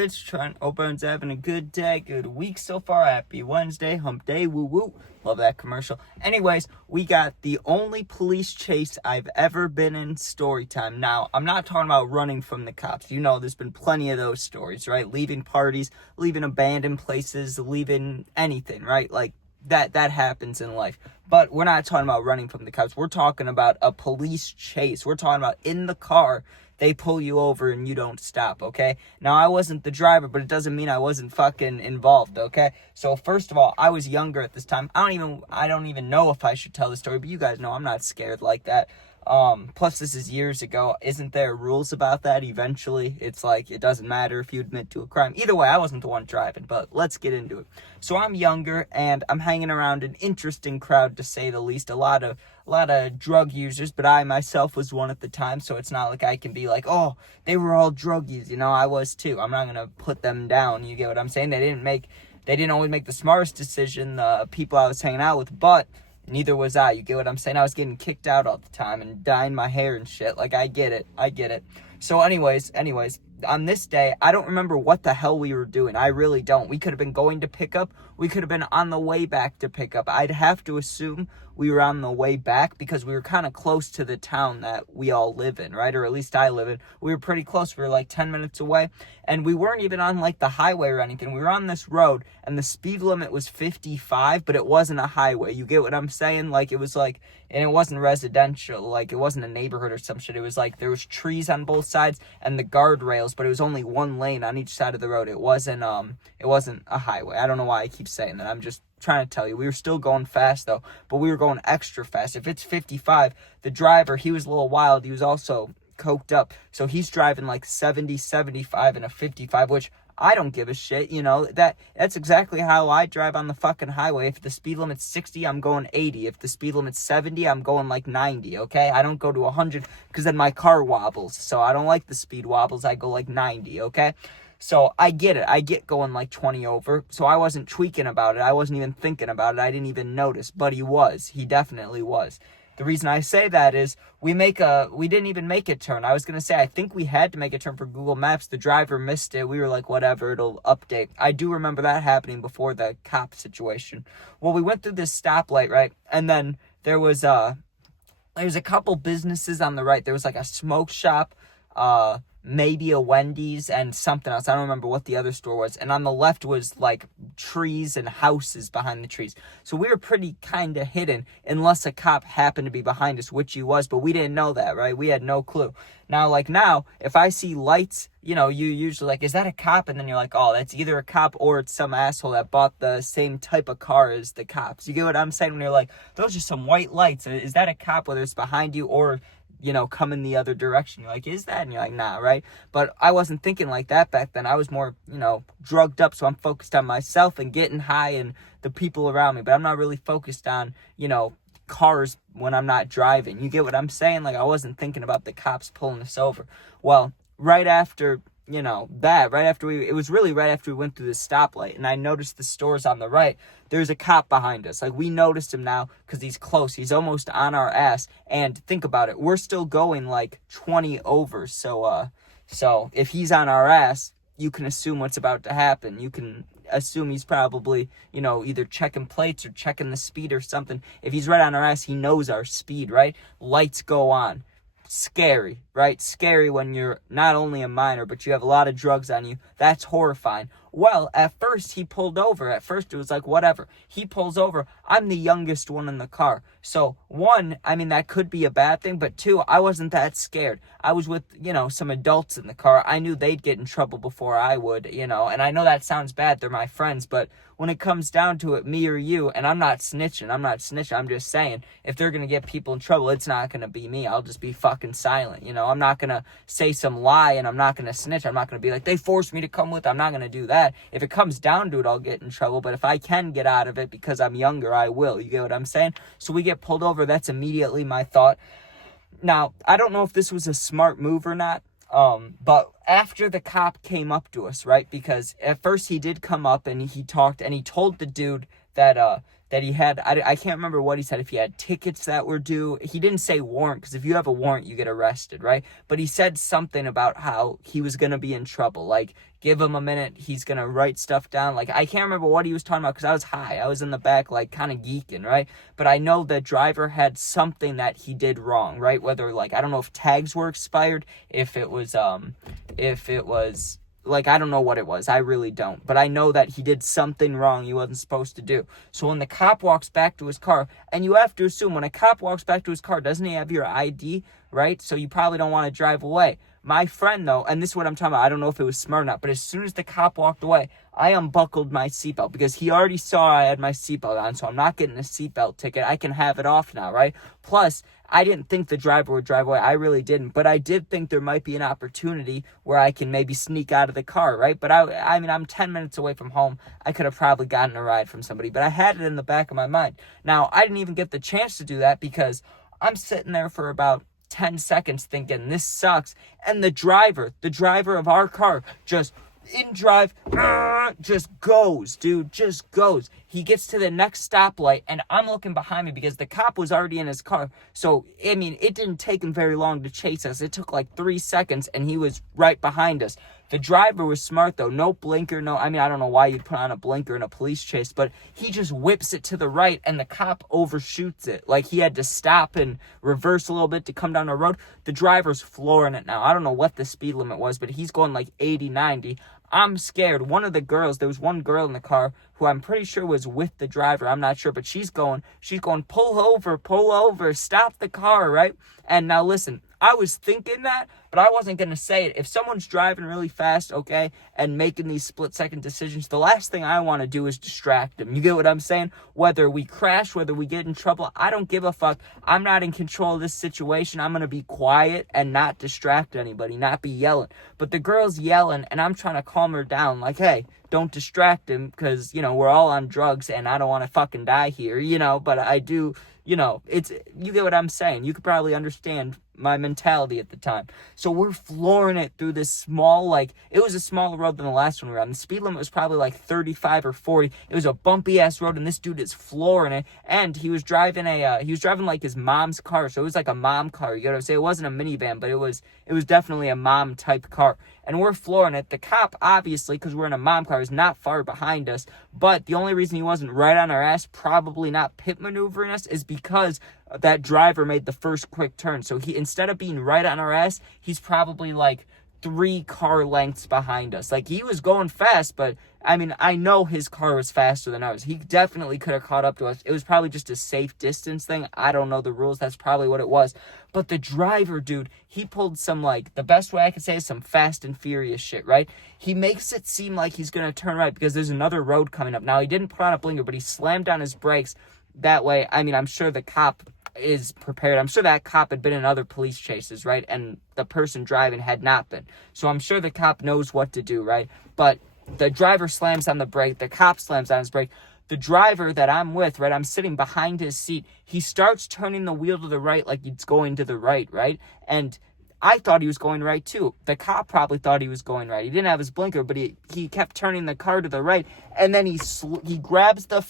it's Trent. Hope everyone's having a good day, good week so far. Happy Wednesday, hump day, woo woo. Love that commercial. Anyways, we got the only police chase I've ever been in, Storytime. Now, I'm not talking about running from the cops. You know, there's been plenty of those stories, right? Leaving parties, leaving abandoned places, leaving anything, right? Like, that happens in life. But we're not talking about running from the cops. We're talking about a police chase. We're talking about in the car, they pull you over and you don't stop, okay? Now, I wasn't the driver, but it doesn't mean I wasn't fucking involved, okay? So, first of all, I was younger at this time. I don't even know if I should tell the story, but you guys know I'm not scared like that. Plus this is years ago. Isn't there rules about that eventually? It's like, it doesn't matter if you admit to a crime. Either way, I wasn't the one driving, but let's get into it. So I'm younger and I'm hanging around an interesting crowd, to say the least. A lot of drug users, but I myself was one at the time, so it's not like I can be like, oh, they were all druggies, you know, I was too. I'm not gonna put them down, you get what I'm saying? They didn't always make the smartest decision, the people I was hanging out with, but neither was I, you get what I'm saying? I was getting kicked out all the time and dyeing my hair and shit. Like, I get it. So anyways, on this day, I don't remember what the hell we were doing. I really don't. We could have been going to pick up. We could have been on the way back to pick up. I'd have to assume we were on the way back because we were kind of close to the town that we all live in, right? Or at least I live in. We were pretty close. We were like 10 minutes away. And we weren't even on like the highway or anything. We were on this road and the speed limit was 55, but it wasn't a highway. You get what I'm saying? Like, it was like, and it wasn't residential. Like, it wasn't a neighborhood or some shit. It was like there was trees on both sides and the guardrails, but it was only one lane on each side of the road. It wasn't a highway. I don't know why I keep saying that. I'm just trying to tell you. We were still going fast though, but we were going extra fast. If it's 55, the driver, he was a little wild. He was also coked up. So he's driving like 70, 75 and a 55, which I don't give a shit, you know. That's exactly how I drive on the fucking highway. If the speed limit's 60, I'm going 80. If the speed limit's 70, I'm going like 90, okay? I don't go to 100 because then my car wobbles. So I don't like the speed wobbles. I go like 90, okay? So I get it. I get going like 20 over. So I wasn't tweaking about it. I wasn't even thinking about it. I didn't even notice. But he was. He definitely was. The reason I say that is we didn't even make a turn. I was going to say, I think we had to make a turn for Google Maps. The driver missed it. We were like, whatever, it'll update. I do remember that happening before the cop situation. Well, we went through this stoplight, right? And then there's a couple businesses on the right. There was like a smoke shop, maybe a Wendy's and something else. I don't remember what the other store was. And on the left was like trees and houses behind the trees. So we were pretty kind of hidden unless a cop happened to be behind us, which he was, but we didn't know that, right? We had no clue. Now, if I see lights, you know, you usually like, is that a cop? And then you're like, oh, that's either a cop or it's some asshole that bought the same type of car as the cops. You get what I'm saying? When you're like, those are some white lights. Is that a cop, whether it's behind you or, you know, coming the other direction? You're like, is that? And you're like, nah, right? But I wasn't thinking like that back then. I was more, you know, drugged up, so I'm focused on myself and getting high and the people around me. But I'm not really focused on, you know, cars when I'm not driving. You get what I'm saying? Like, I wasn't thinking about the cops pulling us over. Well, right after, you know, it was really right after we went through the stoplight and I noticed the stores on the right, there's a cop behind us. Like, we noticed him now because he's close. He's almost on our ass. And think about it. We're still going like 20 over. So if he's on our ass, you can assume what's about to happen. You can assume he's probably, you know, either checking plates or checking the speed or something. If he's right on our ass, he knows our speed, right? Lights go on. Scary, right? Scary when you're not only a minor, but you have a lot of drugs on you. That's horrifying. Well, at first he pulled over. At first it was like, whatever. He pulls over. I'm the youngest one in the car. So one, I mean, that could be a bad thing, but two, I wasn't that scared. I was with, you know, some adults in the car. I knew they'd get in trouble before I would, you know, and I know that sounds bad. They're my friends, but when it comes down to it, me or you, and I'm not snitching. I'm just saying, if they're going to get people in trouble, it's not going to be me. I'll just be fucking silent, you know. I'm not going to say some lie and I'm not going to snitch. I'm not going to be like, they forced me to come with. I'm not going to do that. If it comes down to it, I'll get in trouble. But if I can get out of it because I'm younger, I will. You get what I'm saying? So we get pulled over. That's immediately my thought. Now, I don't know if this was a smart move or not. But after the cop came up to us, right? Because at first he did come up and he talked and he told the dude that that he had, I can't remember what he said, if he had tickets that were due. He didn't say warrant, because if you have a warrant, you get arrested, right? But he said something about how he was going to be in trouble. Like, give him a minute, he's going to write stuff down. Like, I can't remember what he was talking about, because I was high. I was in the back, like, kind of geeking, right? But I know the driver had something that he did wrong, right? Whether, like, I don't know if tags were expired, if it was, like, I don't know what it was. I really don't. But I know that he did something wrong he wasn't supposed to do. So when the cop walks back to his car, and you have to assume when a cop walks back to his car, doesn't he have your ID, right? So you probably don't want to drive away. My friend, though, and this is what I'm talking about, I don't know if it was smart or not, but as soon as the cop walked away, I unbuckled my seatbelt because he already saw I had my seatbelt on, so I'm not getting a seatbelt ticket. I can have it off now, right? Plus, I didn't think the driver would drive away. I really didn't, but I did think there might be an opportunity where I can maybe sneak out of the car, right? But I mean, I'm 10 minutes away from home. I could have probably gotten a ride from somebody, but I had it in the back of my mind. Now, I didn't even get the chance to do that because I'm sitting there for about 10 seconds thinking this sucks, and the driver of our car just just goes, dude, just goes. He gets to the next stoplight, and I'm looking behind me because the cop was already in his car. So, I mean, it didn't take him very long to chase us. It took like 3 seconds, and he was right behind us. The driver was smart, though. No blinker, I mean, I don't know why you'd put on a blinker in a police chase, but he just whips it to the right, and the cop overshoots it. Like, he had to stop and reverse a little bit to come down the road. The driver's flooring it now. I don't know what the speed limit was, but he's going like 80, 90. I'm scared. One of the girls, there was one girl in the car who I'm pretty sure was with the driver. I'm not sure, but she's going, pull over, stop the car, right? And now listen, I was thinking that, but I wasn't going to say it. If someone's driving really fast, okay, and making these split-second decisions, the last thing I want to do is distract them. You get what I'm saying? Whether we crash, whether we get in trouble, I don't give a fuck. I'm not in control of this situation. I'm going to be quiet and not distract anybody, not be yelling. But the girl's yelling, and I'm trying to calm her down, like, hey, don't distract him, because, we're all on drugs, and I don't want to fucking die here, but I do, you get what I'm saying. You could probably understand my mentality at the time. So we're flooring it through this small, it was a smaller road than the last one we were on. The speed limit was probably like 35 or 40. It was a bumpy ass road, and this dude is flooring it. And he was driving like his mom's car. So it was like a mom car. You know what I'm saying? It wasn't a minivan, but it was definitely a mom type car. And we're flooring it. The cop, obviously, because we're in a mom car, is not far behind us. But the only reason he wasn't right on our ass, probably not pit maneuvering us, is because that driver made the first quick turn. So he, instead of being right on our ass, he's probably like 3 car lengths behind us. Like, he was going fast, but I mean, I know his car was faster than ours. He definitely could have caught up to us. It was probably just a safe distance thing. I don't know the rules. That's probably what it was. But the driver, dude, he pulled some, the best way I could say is some Fast and Furious shit, right? He makes it seem like he's going to turn right because there's another road coming up. Now, he didn't put on a blinker, but he slammed down his brakes. That way, I mean, I'm sure the cop is prepared. I'm sure that cop had been in other police chases, right? And the person driving had not been. So I'm sure the cop knows what to do, right? But the driver slams on the brake. The cop slams on his brake. The driver that I'm with, right, I'm sitting behind his seat. He starts turning the wheel to the right like it's going to the right? And I thought he was going right, too. The cop probably thought he was going right. He didn't have his blinker, but he kept turning the car to the right. And then he grabs I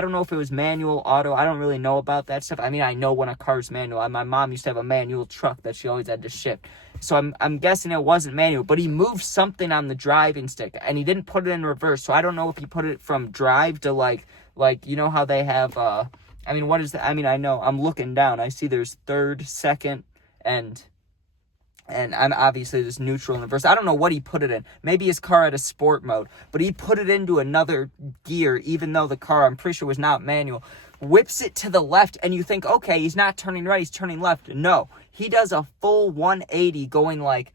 don't know if it was manual, auto. I don't really know about that stuff. I mean, I know when a car's manual. My mom used to have a manual truck that she always had to shift. So I'm guessing it wasn't manual. But he moved something on the driving stick, and he didn't put it in reverse. So I don't know if he put it from drive to, like you know how they have, what is that? I mean, I know. I'm looking down. I see there's third, second, and I'm obviously this neutral and reverse. I don't know what he put it in. Maybe his car had a sport mode, but he put it into another gear, even though the car, I'm pretty sure, was not manual. Whips it to the left, and you think, okay, he's not turning right, he's turning left. No, he does a full 180 going like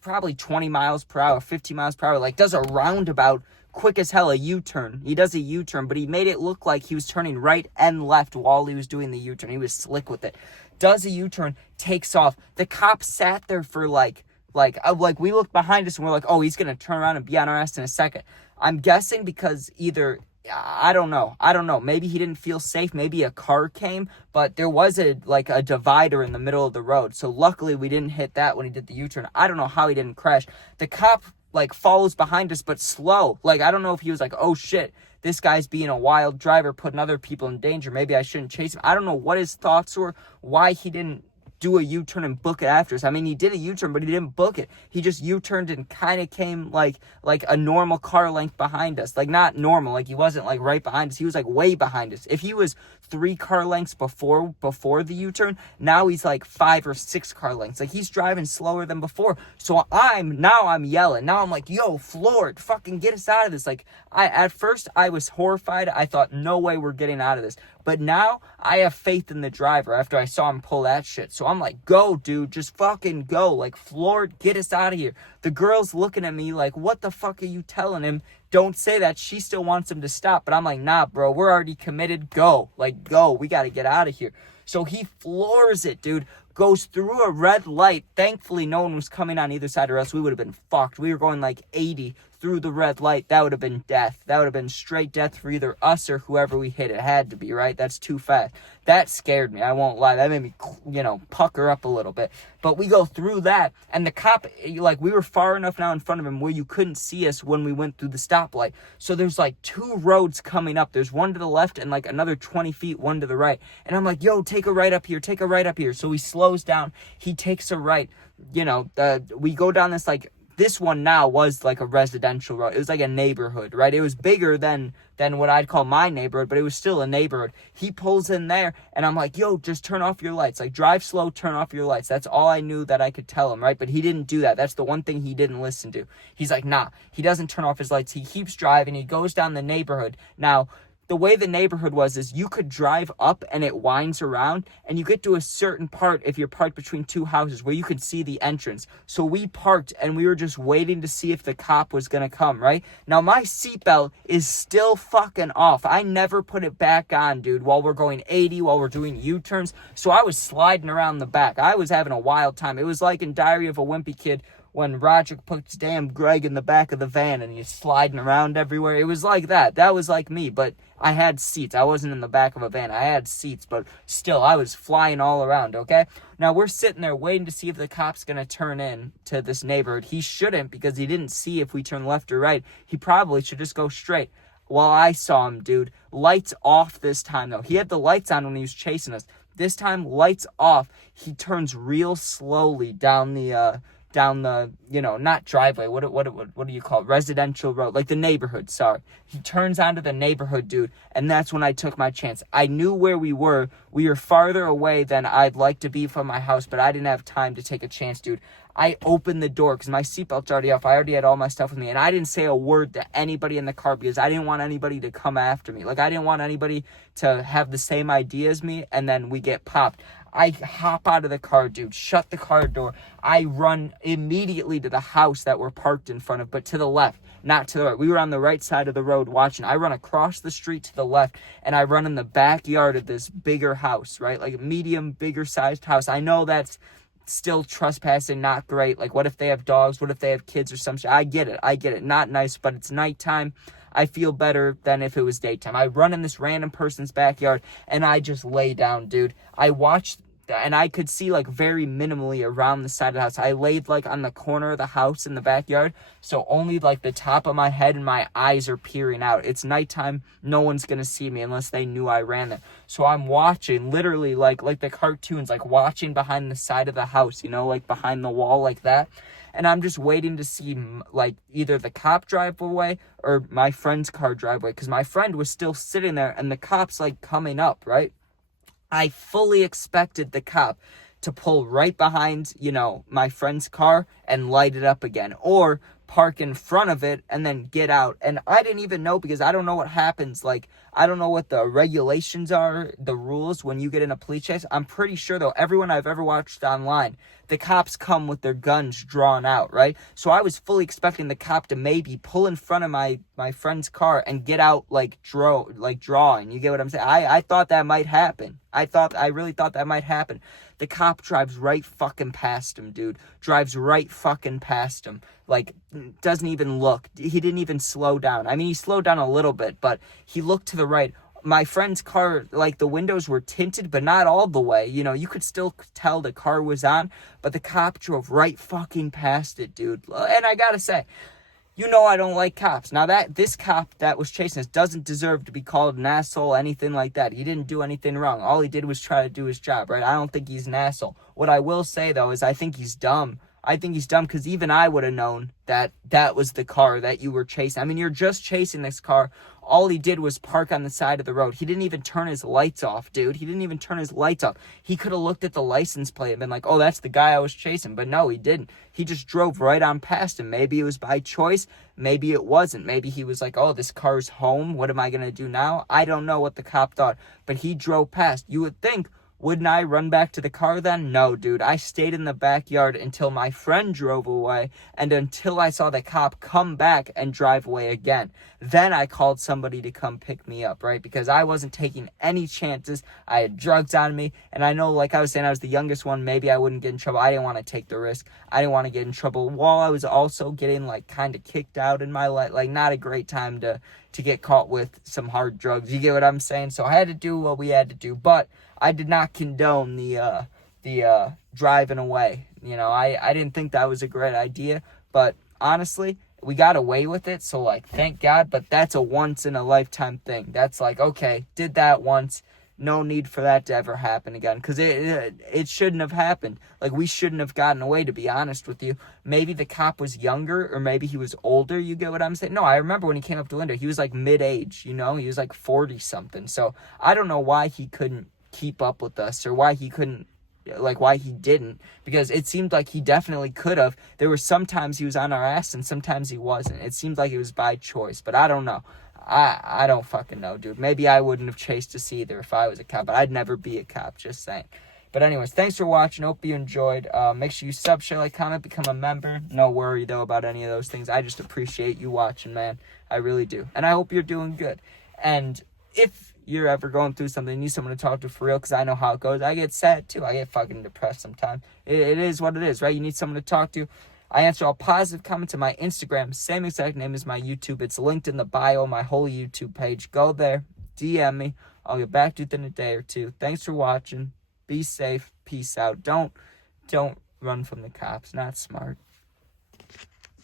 probably 20 miles per hour, 50 miles per hour, does a roundabout, quick as hell, a U-turn. He does a U-turn, but he made it look like he was turning right and left while he was doing the U-turn. He was slick with it. Does a U-turn, takes off. The cop sat there for we looked behind us and we're like, oh, he's going to turn around and be on our ass in a second. I'm guessing because either, I don't know. Maybe he didn't feel safe. Maybe a car came, but there was a divider in the middle of the road. So luckily we didn't hit that when he did the U-turn. I don't know how he didn't crash. The cop follows behind us, but slow. I don't know if he was like, oh shit, this guy's being a wild driver, putting other people in danger. Maybe I shouldn't chase him. I don't know what his thoughts were, why he didn't do a U-turn and book it after us. I mean, he did a U-turn, but he didn't book it. He just U-turned and kind of came like a normal car length behind us. Like, not normal, like he wasn't like right behind us. He was like way behind us. If he was 3 car lengths before the U-turn, now he's like 5 or 6 car lengths. Like, he's driving slower than before. So I'm yelling. Now I'm like, yo, Floored, fucking get us out of this. Like, at first I was horrified. I thought, no way we're getting out of this. But now I have faith in the driver after I saw him pull that shit. So I'm like, go, dude, just fucking go. Like, Floored, get us out of here. The girl's looking at me like, what the fuck are you telling him? Don't say that. She still wants him to stop. But I'm like, nah, bro, we're already committed. Go. Like, go. We got to get out of here. So he floors it, dude. Goes through a red light. Thankfully, no one was coming on either side, or else we would have been fucked. We were going like 80 through the red light. That would have been death. That would have been straight death for either us or whoever we hit. It had to be, right? That's too fast. That scared me. I won't lie. That made me, pucker up a little bit. But we go through that, and the cop, like, we were far enough now in front of him where you couldn't see us when we went through the stoplight. So there's like 2 roads coming up. There's one to the left and like another 20 feet, one to the right. And I'm like, yo, take a right up here. Take a right up here. So he slows down. He takes a right. We go down this, like, this one now was like a residential road. It was like a neighborhood, right? It was bigger than what I'd call my neighborhood, but it was still a neighborhood. He pulls in there, and I'm like, yo, just turn off your lights. Like, drive slow, turn off your lights. That's all I knew that I could tell him, right? But he didn't do that. That's the one thing he didn't listen to. He's like, nah. He doesn't turn off his lights. He keeps driving. He goes down the neighborhood. Now, the way the neighborhood was is you could drive up and it winds around, and you get to a certain part if you're parked between 2 houses where you could see the entrance. So we parked and we were just waiting to see if the cop was going to come, right? Now my seatbelt is still fucking off. I never put it back on, dude, while we're going 80, while we're doing U-turns. So I was sliding around the back. I was having a wild time. It was like in Diary of a Wimpy Kid when Roger puts damn Greg in the back of the van and he's sliding around everywhere. It was like that. That was like me, but I had seats. I wasn't in the back of a van. I had seats, but still, I was flying all around, okay? Now, we're sitting there waiting to see if the cop's going to turn in to this neighborhood. He shouldn't, because he didn't see if we turn left or right. He probably should just go straight. Well, I saw him, dude. Lights off this time, though. He had the lights on when he was chasing us. This time, lights off. He turns real slowly down the not driveway, what do you call it, residential road, like the neighborhood, sorry. He turns onto the neighborhood, dude, and that's when I took my chance. I knew where we were. We were farther away than I'd like to be from my house, but I didn't have time to take a chance, dude. I opened the door because my seatbelt's already off. I already had all my stuff with me, and I didn't say a word to anybody in the car because I didn't want anybody to come after me. Like, I didn't want anybody to have the same idea as me, and then we get popped. I hop out of the car, dude, shut the car door. I run immediately to the house that we're parked in front of, but to the left, not to the right. We were on the right side of the road watching. I run across the street to the left, and I run in the backyard of this bigger house, right? Like a medium, bigger sized house. I know that's still trespassing, not great. Like, what if they have dogs? What if they have kids or some shit? I get it. Not nice, but it's nighttime. I feel better than if it was daytime. I run in this random person's backyard, and I just lay down, dude. I watched, and I could see, like, very minimally around the side of the house. I laid, like, on the corner of the house in the backyard, so only, like, the top of my head and my eyes are peering out. It's nighttime. No one's gonna see me unless they knew I ran there. So I'm watching, literally, like the cartoons, like, watching behind the side of the house, like, behind the wall, like that. And I'm just waiting to see, like, either the cop drive away or my friend's car drive away, because my friend was still sitting there, and the cop's, like, coming up, right? I fully expected the cop to pull right behind, my friend's car and light it up again, or park in front of it and then get out. And I didn't even know, because I don't know what happens. Like, I don't know what the regulations are, the rules when you get in a police chase. I'm pretty sure, though, everyone I've ever watched online, the cops come with their guns drawn out, right? So I was fully expecting the cop to maybe pull in front of my friend's car and get out, drawing. You get what I'm saying? I thought that might happen. I really thought that might happen. The cop drives right fucking past him, dude. Drives right fucking past him. Like, doesn't even look. He didn't even slow down. I mean, he slowed down a little bit, but he looked to the right. My friend's car, like, the windows were tinted, but not all the way. You could still tell the car was on, but the cop drove right fucking past it, dude. And I gotta say, You know I don't like cops. Now, this cop that was chasing us doesn't deserve to be called an asshole, anything like that. He didn't do anything wrong. All he did was try to do his job, right? I don't think he's an asshole. What I will say, though, is I think he's dumb. I think he's dumb because even I would have known that that was the car that you were chasing. I mean, you're just chasing this car. All he did was park on the side of the road. He didn't even turn his lights off, dude. He didn't even turn his lights off. He could have looked at the license plate and been like, oh, that's the guy I was chasing. But no, he didn't. He just drove right on past him. Maybe it was by choice. Maybe it wasn't. Maybe he was like, oh, this car's home. What am I going to do now? I don't know what the cop thought. But he drove past. You would think, wouldn't I run back to the car then? No, dude. I stayed in the backyard until my friend drove away and until I saw the cop come back and drive away again. Then I called somebody to come pick me up, right? Because I wasn't taking any chances. I had drugs on me. And I know, like I was saying, I was the youngest one. Maybe I wouldn't get in trouble. I didn't want to take the risk. I didn't want to get in trouble while I was also getting, like, kind of kicked out in my life. Like, not a great time to get caught with some hard drugs. You get what I'm saying? So I had to do what we had to do. But I did not condone the driving away. You know, I didn't think that was a great idea, but honestly, we got away with it, so, like, thank God, but that's a once-in-a-lifetime thing. That's like, okay, did that once, no need for that to ever happen again, because it shouldn't have happened. Like, we shouldn't have gotten away, to be honest with you. Maybe the cop was younger, or maybe he was older, you get what I'm saying? No, I remember when he came up to Linda, he was, like, mid-age, you know? He was, like, 40-something, so I don't know why he couldn't keep up with us or why he didn't, because it seemed like he definitely could have. There were sometimes he was on our ass and sometimes he wasn't. It seemed like it was by choice, but I don't know. I don't fucking know, dude. Maybe I wouldn't have chased us either if I was a cop, but I'd never be a cop, just saying. But anyways, thanks for watching. Hope you enjoyed. Make sure you sub, share, like, comment, become a member. No worry, though, about any of those things. I just appreciate you watching, man. I really do. And I hope you're doing good. And if you're ever going through something, you need someone to talk to for real, because I know how it goes. I get sad, too. I get fucking depressed sometimes. It is what it is, right? You need someone to talk to. I answer all positive comments on my Instagram. Same exact name as my YouTube. It's linked in the bio, my whole YouTube page. Go there. DM me. I'll get back to you within a day or two. Thanks for watching. Be safe. Peace out. Don't run from the cops. Not smart.